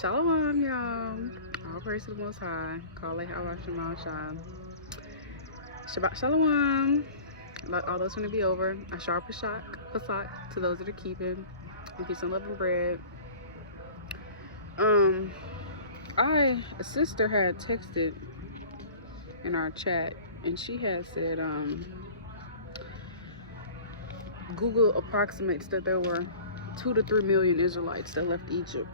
Shalom, y'all. All praise to the Most High. Call it how I should shine. Shabbat Shalom. All those going to be over. Ashar Pasak to those that are keeping. And peace and love and bread. A sister had texted in our chat, and she had said, Google approximates that there were 2 to 3 million Israelites that left Egypt.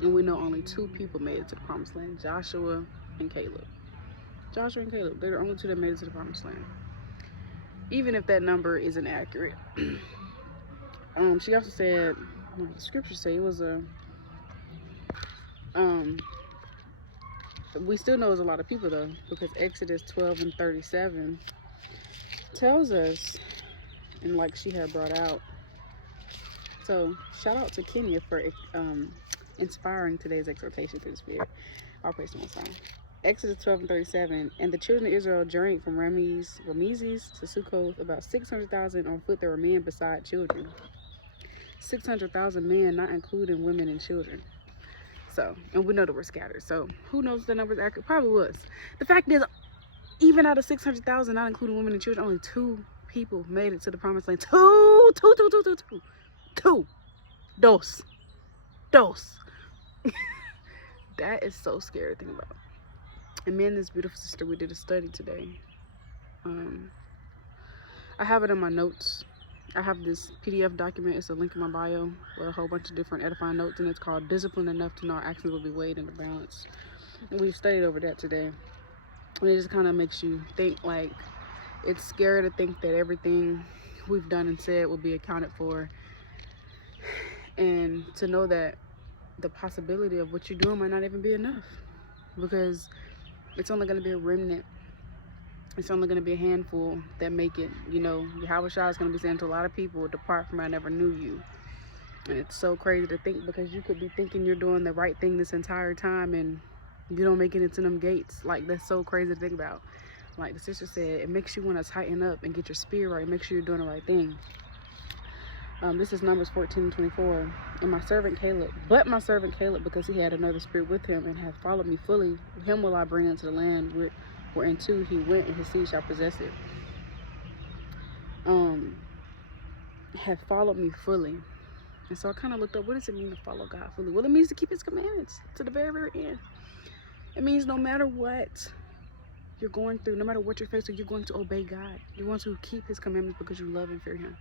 And we know only 2 people made it to the promised land, Joshua and Caleb. Joshua and Caleb, they're the only 2 that made it to the promised land. Even if that number isn't accurate. She also said, the scriptures say it was we still know there's a lot of people though, because Exodus 12 and 37 tells us, and like she had brought out. So shout out to Kenya for inspiring today's exhortation through the Spirit. All praise to the Most High. Exodus 12 and 37, and the children of Israel journeyed from Ramesses to Sukkoth, about 600,000 on foot. There were men beside children. 600,000 men, not including women and children. So, and we know that we're scattered. So, who knows if the number's accurate? Probably was. The fact is, even out of 600,000, not including women and children, only 2 people made it to the promised land. Two. Dos. That is so scary to think about. And me and this beautiful sister, we did a study today. I have it in my notes. I have this PDF document. It's a link in my bio with a whole bunch of different edifying notes, and it's called Discipline Enough to Know Our Actions Will Be Weighed in the Balance. And we studied over that today. And it just kind of makes you think, like, it's scary to think that everything we've done and said will be accounted for. And to know that the possibility of what you're doing might not even be enough. Because it's only going to be a remnant. It's only going to be a handful that make it. You know, Yahweh Shah is going to be saying to a lot of people, depart from me, I never knew you. And it's so crazy to think, because you could be thinking you're doing the right thing this entire time and you don't make it into them gates. Like, that's so crazy to think about. Like the sister said, it makes you want to tighten up and get your spirit right. Make sure you're doing the right thing. This is Numbers 14 and 24. And my servant Caleb, because he had another spirit with him and hath followed me fully, him will I bring into the land whereinto he went, and his seed shall possess it. Hath followed me fully. And so I kind of looked up, what does it mean to follow God fully? Well, it means to keep his commandments to the very, very end. It means no matter what you're going through, no matter what you're facing, you're going to obey God. You're going to keep his commandments because you love and fear him.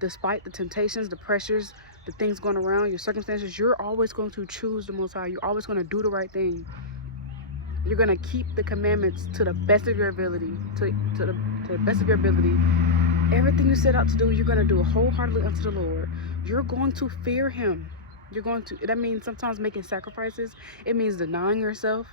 Despite the temptations, the pressures, the things going around, your circumstances, you're always going to choose the Most High. You're always going to do the right thing. You're going to keep the commandments to the best of your ability, to the best of your ability. Everything you set out to do, you're going to do it wholeheartedly unto the Lord. You're going to fear him. That means sometimes making sacrifices. It means denying yourself.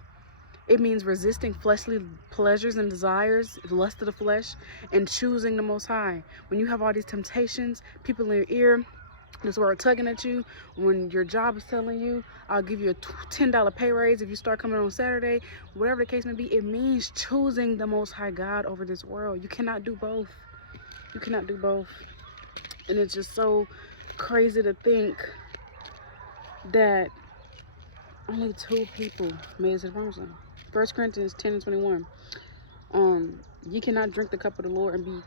It means resisting fleshly pleasures and desires, lust of the flesh, and choosing the Most High. When you have all these temptations, people in your ear, this world tugging at you, when your job is telling you, I'll give you a $10 pay raise if you start coming on Saturday, whatever the case may be, it means choosing the Most High God over this world. You cannot do both. You cannot do both. And it's just so crazy to think that only 2 people made it to the promised land. 1 Corinthians 10 and 21. Ye cannot drink the cup of the Lord and be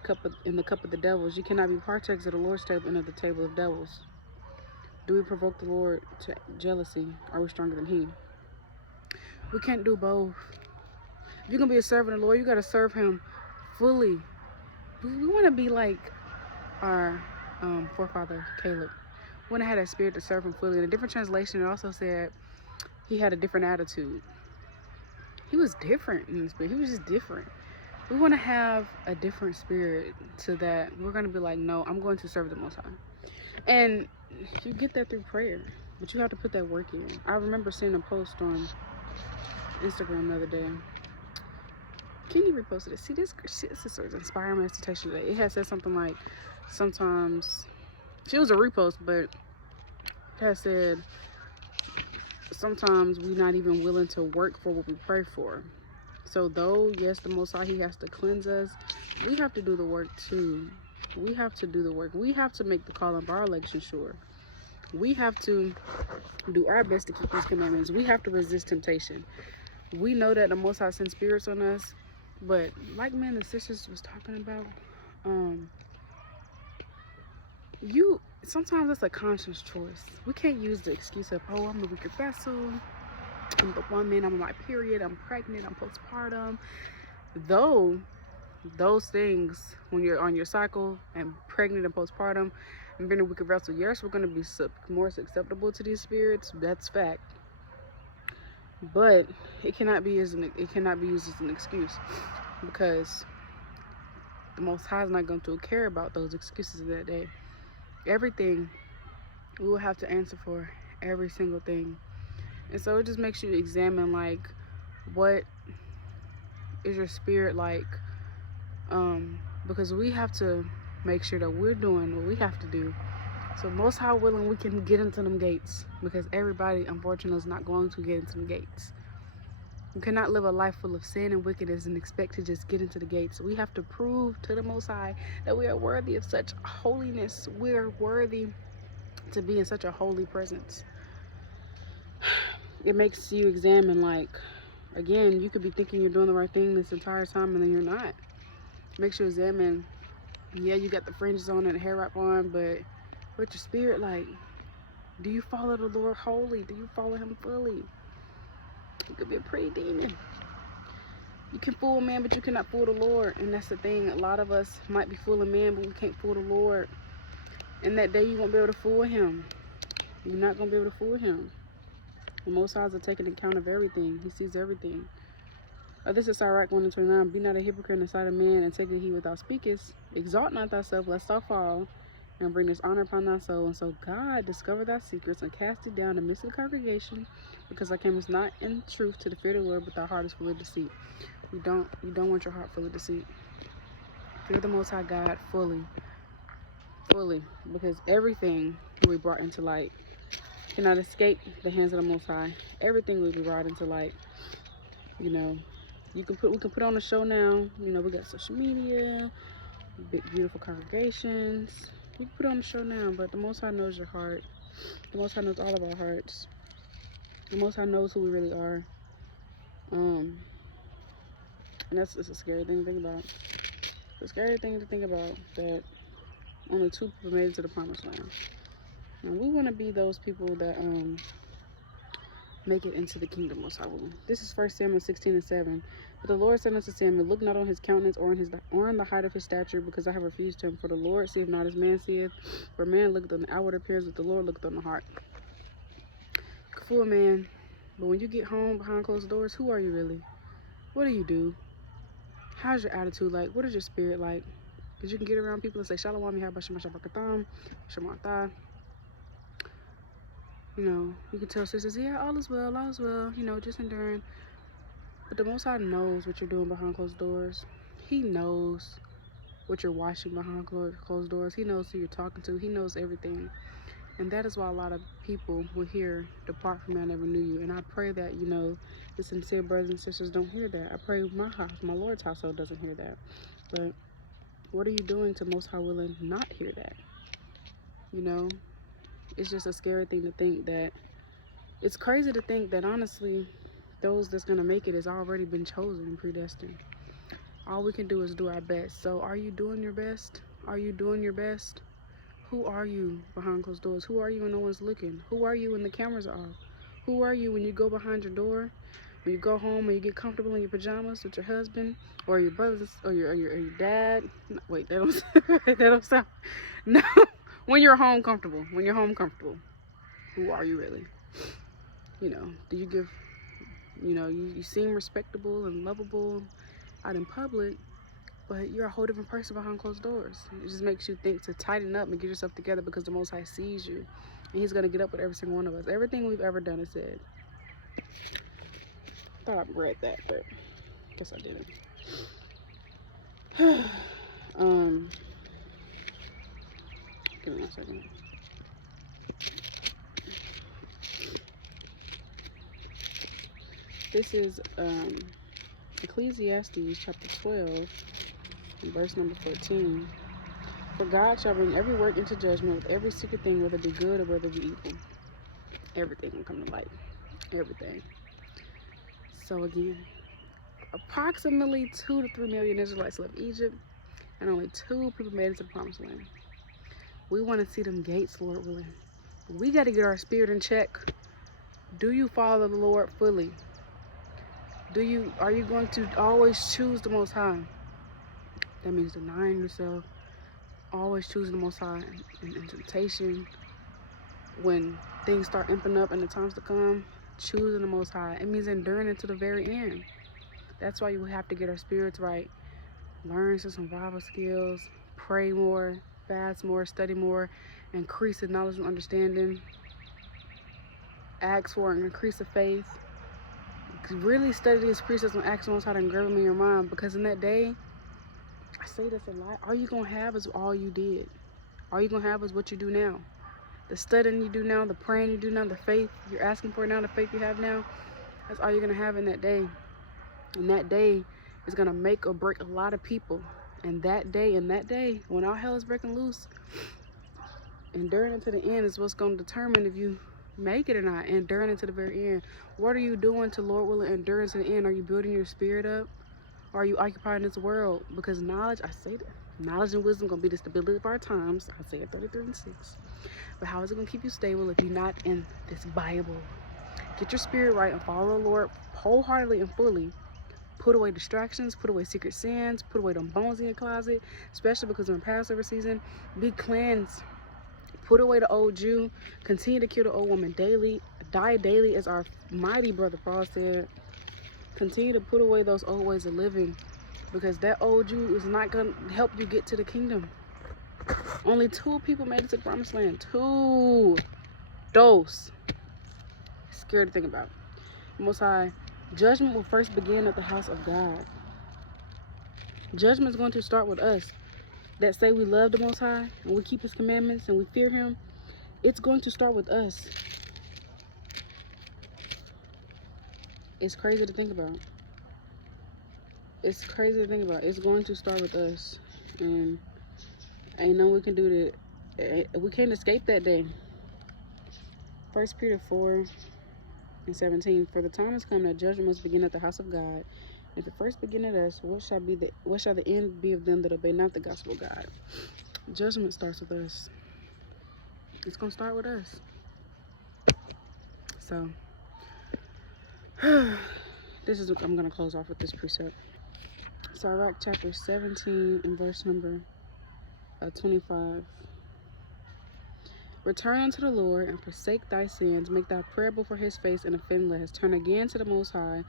in the cup of the devils. Ye cannot be partakers of the Lord's table and of the table of devils. Do we provoke the Lord to jealousy? Are we stronger than he? We can't do both. If you're going to be a servant of the Lord, you got to serve him fully. We want to be like our forefather Caleb. We want to have that spirit to serve him fully. In a different translation, it also said he had a different attitude. He was different in the spirit. He was just different. We want to have a different spirit so that we're going to be like, no, I'm going to serve the Most High. And you get that through prayer, but you have to put that work in. I remember seeing a post on Instagram the other day. Kenny reposted it. See, this is inspiring meditation today. It had said something like, sometimes, she was a repost, but it had said, sometimes we're not even willing to work for what we pray for. So though, yes, the Most High, he has to cleanse us, we have to do the work too. We have to do the work. We have to make the call of our election sure. We have to do our best to keep these commandments. We have to resist temptation. We know that the Most High sends spirits on us, but like men and sisters was talking about, sometimes it's a conscious choice. We can't use the excuse of, oh, I'm a weaker vessel, I'm the woman, I'm on my period, I'm pregnant, I'm postpartum. Though those things, when you're on your cycle and pregnant and postpartum and being a weaker vessel, yes, we're going to be more susceptible to these spirits. That's fact. But it cannot be used as an excuse, because the Most High is not going to care about those excuses of that day. Everything we will have to answer for, every single thing. And so it just makes you examine, like, what is your spirit like? Because we have to make sure that we're doing what we have to do. So Most High willing, we can get into them gates, because everybody, unfortunately, is not going to get into them gates. We cannot live a life full of sin and wickedness and expect to just get into the gates. We have to prove to the Most High that we are worthy of such holiness. We are worthy to be in such a holy presence. It makes you examine, like, again, you could be thinking you're doing the right thing this entire time, and then you're not. It makes you examine, yeah, you got the fringes on and the hair wrap on, but what's your spirit like? Do you follow the Lord wholly? Do you follow him fully? You could be a pretty demon. You can fool man, but you cannot fool the Lord. And that's the thing. A lot of us might be fooling man, but we can't fool the Lord. And that day you won't be able to fool him. You're not going to be able to fool him. The Most High will take an account of everything. He sees everything. This is Sirach 1:29. Be not a hypocrite in the sight of man, and take heed what thou speakest. Exalt not thyself, lest thou fall, and bring dishonor upon thy soul. And so God discover thy secrets, and cast thee down in the midst of the congregation, because thou camest not in truth to the fear of the Lord, but thy heart is full of deceit. You don't want your heart full of deceit. Fear the Most High God fully, because everything will be brought into light. You cannot escape the hands of the Most High. Everything will be brought into light. You know, we can put on a show now. You know, we got social media, big beautiful congregations. You can put on a show now, but the Most High knows your heart. The Most High knows all of our hearts. The Most High knows who we really are. And that's just a scary thing to think about. It's a scary thing to think about, that only 2 people made it to the promised land. And we want to be those people that make it into the kingdom, Most High willing. This is 1 Samuel 16:7. But the Lord said unto Samuel, look not on his countenance or on the height of his stature, because I have refused him. For the Lord seeth not as man seeth. For man looketh on the outward appearance, but the Lord looketh on the heart. You can fool a man, but when you get home behind closed doors, who are you really? What do you do? How's your attitude like? What is your spirit like? Because you can get around people and say, Shalom, Yahabashim, Shabakatam, Shamatah. You know, you can tell sisters, yeah, all is well, you know, just enduring. But the Most High knows what you're doing behind closed doors. He knows what you're watching behind closed doors. He knows who you're talking to. He knows everything. And that is why a lot of people will hear, depart from me, I never knew you. And I pray that, you know, the sincere brothers and sisters don't hear that. I pray my house, my Lord's household doesn't hear that. But what are you doing to Most High willing not hear that? You know, it's just a scary thing to think that, it's crazy to think that, honestly, those that's going to make it has already been chosen and predestined. All we can do is do our best. So are you doing your best? Are you doing your best? Who are you behind closed doors? Who are you when no one's looking? Who are you when the cameras are off? Who are you when you go behind your door? When you go home and you get comfortable in your pajamas with your husband or your brothers or your dad? No, wait, that don't sound. No, when you're home comfortable. When you're home comfortable, who are you really? You know, do you give? You know, you seem respectable and lovable out in public, but you're a whole different person behind closed doors. It just makes you think to tighten up and get yourself together, because the Most High sees you, and He's gonna get up with every single one of us. Everything we've ever done is said. Thought I read that, but guess I didn't. Give me 1 second. This is Ecclesiastes chapter 12, and verse number 14. For God shall bring every work into judgment with every secret thing, whether it be good or whether it be evil. Everything will come to light. Everything. So again, approximately 2 to 3 million Israelites left Egypt, and only 2 people made it to the promised land. We want to see them gates, Lord willing. We got to get our spirit in check. Do you follow the Lord fully? Are you going to always choose the Most High? That means denying yourself, always choosing the Most High in temptation. When things start imping up in the times to come, choosing the Most High. It means enduring until the very end. That's why you have to get our spirits right. Learn some survival skills, pray more, fast more, study more, increase the knowledge and understanding. Ask for an increase of faith. Really study these precepts and ask the Most High to engrave them in your mind, because in that day, I say this a lot, all you're going to have is all you did. All you're going to have is what you do now. The studying you do now, the praying you do now, the faith you're asking for now, the faith you have now, that's all you're going to have in that day. And that day is going to make or break a lot of people. And that day, when all hell is breaking loose, enduring into the end is what's going to determine if you make it or not. Enduring into the very end. What are you doing to, Lord willing, endure into the end? Are you building your spirit up? Or are you occupying this world? Because knowledge, I say that, knowledge and wisdom going to be the stability of our times. I say it 33:6. But how is it going to keep you stable if you're not in this Bible? Get your spirit right and follow the Lord wholeheartedly and fully. Put away distractions, put away secret sins, put away them bones in your closet, especially because we're in Passover season. Be cleansed. Put away the old Jew. Continue to kill the old woman daily. Die daily, as our mighty brother Paul said. Continue to put away those old ways of living, because that old Jew is not going to help you get to the kingdom. Only 2 people made it to the promised land. 2. Dose. Scary to think about. Most High, judgment will first begin at the house of God. Judgment is going to start with us that say we love the Most High and we keep His commandments and we fear Him. It's going to start with us. It's crazy to think about. It's crazy to think about. It's going to start with us. And ain't nothing we can do to, we can't escape that day. 1 Peter 4:17. For the time has come that judgment must begin at the house of God. If it first begin at us, what shall the end be of them that obey not the gospel of God? Judgment starts with us. It's gonna start with us. So this is what I'm gonna close off with, this precept. Sirach chapter 17 and verse number 25. Return unto the Lord and forsake thy sins. Make thy prayer before His face and offend less. Turn again to the Most High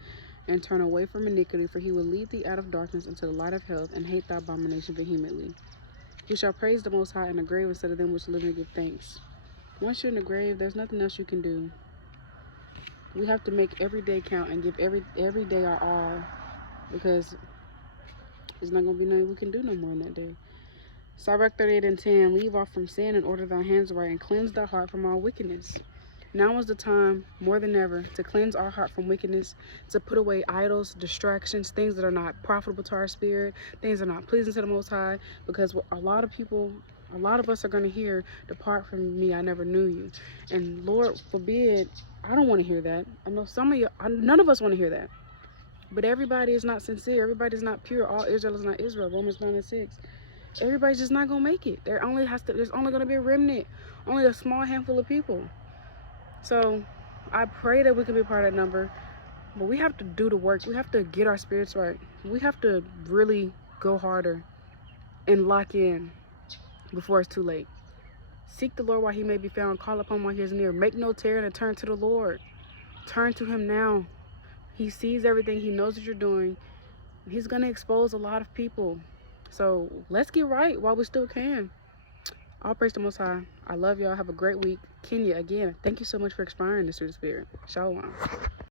and turn away from iniquity, for He will lead thee out of darkness into the light of health, and hate thy abomination vehemently. You shall praise the Most High in the grave instead of them which live and give thanks. Once you're in the grave, there's nothing else you can do. We have to make every day count and give every day our all, because there's not going to be nothing we can do no more in that day. Sirach 38:10. Leave off from sin and order thy hands right, and cleanse thy heart from all wickedness. Now is the time, more than ever, to cleanse our heart from wickedness, to put away idols, distractions, things that are not profitable to our spirit, things that are not pleasing to the Most High, because a lot of us are going to hear, depart from me, I never knew you. And Lord forbid, I don't want to hear that. I know some of you, none of us want to hear that. But everybody is not sincere. Everybody is not pure. All Israel is not Israel. Romans 9:6. Everybody's just not going to make it. There's only going to be a remnant. Only a small handful of people. So I pray that we can be part of that number. But we have to do the work. We have to get our spirits right. We have to really go harder and lock in before it's too late. Seek the Lord while He may be found. Call upon while He is near. Make no tarrying and turn to the Lord. Turn to Him now. He sees everything. He knows what you're doing. He's going to expose a lot of people. So let's get right while we still can. All praise the Most High. I love y'all. Have a great week. Kenya, again, thank you so much for expiring this through the Spirit. Shalom.